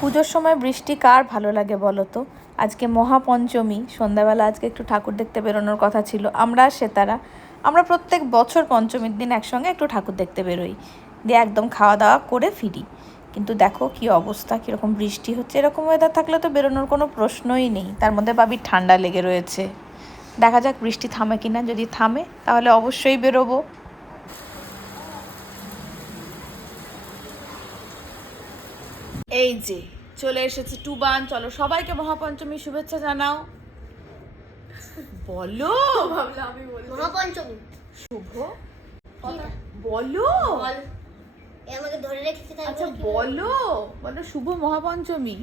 পুজোর সময় বৃষ্টি কার ভালো লাগে বলো তো? আজকে মহাপঞ্চমী, সন্ধ্যাবেলা আজকে একটু ঠাকুর দেখতে বেরোনোর কথা ছিল, আমরা সেতারা আমরা প্রত্যেক বছর পঞ্চমীর দিন একসঙ্গে একটু ঠাকুর দেখতে বেরোই, দিয়ে একদম খাওয়া দাওয়া করে ফিরি। কিন্তু দেখো কি অবস্থা, কীরকম বৃষ্টি হচ্ছে, এরকম ওয়েদার থাকলে তো বেরোনোর কোনো প্রশ্নই নেই। তার মধ্যে বাবির ঠান্ডা লেগে রয়েছে। দেখা যাক বৃষ্টি থামে কিনা, যদি থামে, তাহলে অবশ্যই বেরোবো। এই যে চলে এসেছে টুবান চলো সবাইকে মহাপঞ্চমী শুভেচ্ছা জানাও। বলো। মহাপঞ্চমী। শুভ? বলো। আমাকে ধরে রেখেছে আচ্ছা বলো। বলো শুভ মহাপঞ্চমী।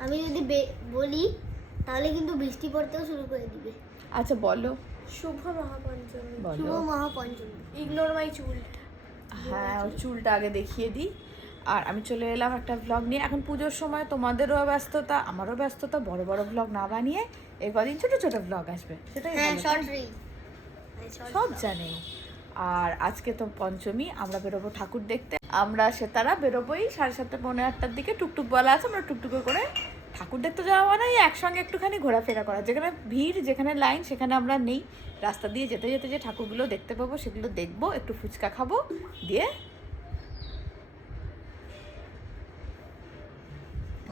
আমি যদি বে- বলি তাহলে কিন্তু বৃষ্টি পড়তেও শুরু করে দিবে। আচ্ছা বলো। শুভ মহাপঞ্চমী। বলো। শুভ মহাপঞ্চমী। ইগনোর মাই চুল হ্যাঁ চুলটা আগে দেখিয়ে দিই। আর আমি চলে এলাম একটা ব্লগ নিয়ে। এখন পুজোর সময় তোমাদেরও ব্যস্ততা আমারও ব্যস্ততা বড় বড় ব্লগ না বানিয়ে এই কদিন ছোট ছোট ব্লগ আসবে। সেটাই হ্যাঁ রিল সব জানে। আর আজকে তো পঞ্চমী আমরা বেরোবো ঠাকুর দেখতে। আমরা সে তারা বেরোবোই সাড়ে সাতটা পৌনে আটটার দিকে। টুকটুক বলা আছে আমরা টুকটুকে করে ঠাকুর দেখতে যাওয়া মানে একসঙ্গে একটুখানি ঘোরাফেরা করা। যেখানে ভিড় যেখানে লাইন সেখানে আমরা নেই। রাস্তা দিয়ে যেতে যেতে যে ঠাকুরগুলো দেখতে পাবো সেগুলো দেখব একটু ফুচকা খাব দিয়ে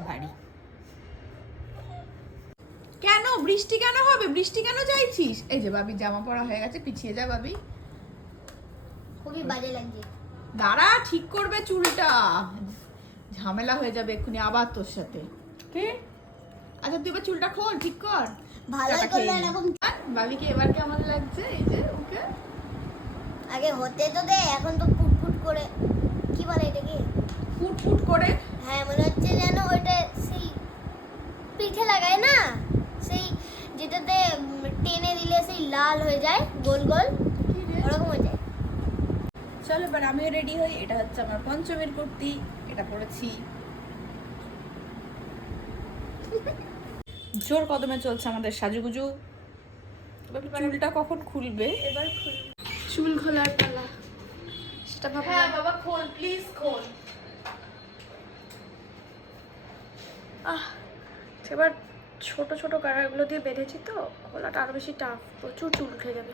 বাড়ি। কেন? বৃষ্টি কেন হবে? বৃষ্টি কেন চাইছিস এই যে বাবি জামা পরা হয়ে গেছে পিছিয়ে যা বাবি। খুবই বাজে লাগছে। দাঁড়া ঠিক করবে চুলটা। ঝামেলা হয়ে যাবে এক্ষুনি আবার তোর সাথে। কে? আচ্ছা তুই এবার চুলটা খোল ঠিক কর। ভালোই করল এরকম। বাবিকে এবার কেমন লাগছে? এই যে ওকে। আগে হতে তো দে এখন তো ফুট ফুট করে কি বলে এটাকে ফুট ফুট করে হ্যাঁ মনে হচ্ছে যেন ওইটা সেই পিঠে লাগায় না সেই যেটাতে উম, টেনে দিলে সেই লাল হয়ে যায় গোল গোল ওরকম হয়ে যায়। চলো এবার আমিও রেডি হই। এটা হচ্ছে আমার পঞ্চমীর কুর্তি এটা পরেছি। জোর কদমে চলছে আমাদের সাজুগুজু। চুলটা কখন খুলবে? এবার খুল চুল খোলার পালা। সেটা ভাবলাম হ্যাঁ বাবা খোল প্লিজ খোল। আহ এবার ছোট ছোট কারারগুলো দিয়ে বেঁধেছি তো খোলাটা আরও বেশি টাফ প্রচুর চুল উঠে যাবে।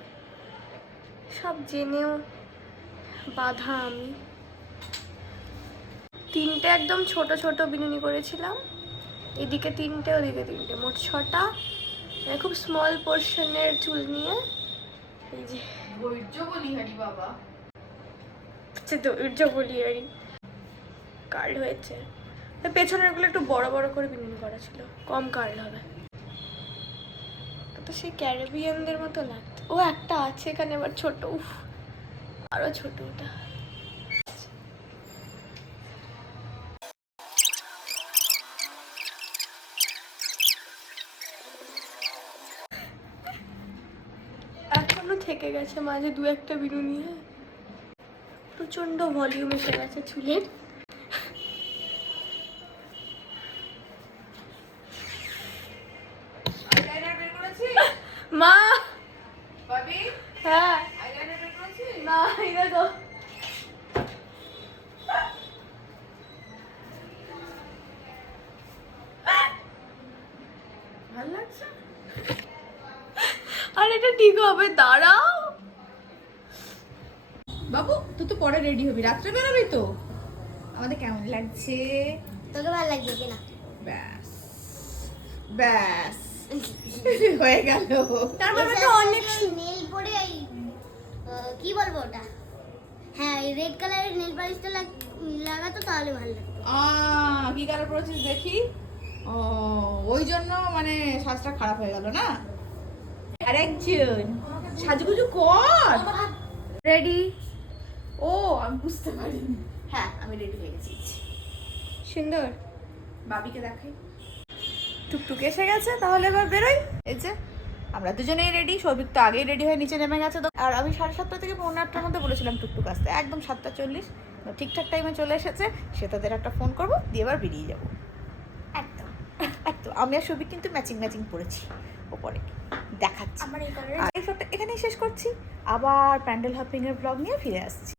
সব জেনেও বাধা আমি। তিনটে একদম ছোট ছোট বিনুনি করেছিলাম এদিকে তিনটে ওদিকে তিনটে। মোট ছটা মানে খুব স্মল পোর্শনের চুল নিয়ে এই যে। ধৈর্য বলি বাবা। হচ্ছে ধৈর্য কার্ল হয়েছে। পেছনেরগুলো একটু বড় বড় করে বিনুনি করা ছিল। কম কার্ল হবে। তো সেই ক্যারিবিয়ানদের মতো লাগতো ও একটা আছে এখানে এবার ছোট উফ। আরও ছোট ওটা। এখনও থেকে গেছে মাঝে দু একটা বিনুনি হ্যাঁ প্রচণ্ড ভলিউম এসে গেছে চুলের আইলাইনার বের করেছিস মা! বাবি হ্যাঁ। আইলাইনার করেছিস না ভালো লাগছে? আর এটা ঠিক হবে দাঁড়াও। বাবু তুই তো পরে রেডি হবি। রাত্রে বেরোবি তো? আমাদের কেমন লাগছে? তোকে ভালো লাগছে কিনা? ব্যাস। ব্যাস। হয়ে গেল। তার মানে তো অনেক নেল পরে এই কি বলব ওটা? হ্যাঁ রেড কালারের নেল পালিশটা লাগাতো তাহলে ভালো লাগতো। কি কালার পড়েছিস দেখি? ও ওই জন্য মানে শ্বাসটা খারাপ হয়ে গেল না? আরেকজন সাজুগুজু কর। রেডি ও আমি বুঝতে পারিনি। হ্যাঁ আমি রেডি হয়ে গেছি। সুন্দর। বাবিকে দেখাই। টুকটুক এসে গেছে তাহলে এবার বেরোই। এই যে আমরা দুজনেই রেডি সৌভিক তো আগেই রেডি হয়ে নিচে নেমে গেছে। তো আর আমি সাড়ে সাতটা থেকে পৌনে আটটার মধ্যে বলেছিলাম টুকটুক আসতে একদম সাতটা চল্লিশ। ঠিকঠাক টাইমে চলে এসেছে সে তাদের একটা ফোন করব দিয়ে এবার বেরিয়ে যাব। একদম। একদম আমি আর সৌভিক কিন্তু ম্যাচিং ম্যাচিং পড়েছি ওপরে দেখাচ্ছি। এখানেই শেষ করছি আবার প্যান্ডেল হপিং এর ব্লগ নিয়ে ফিরে আসছি।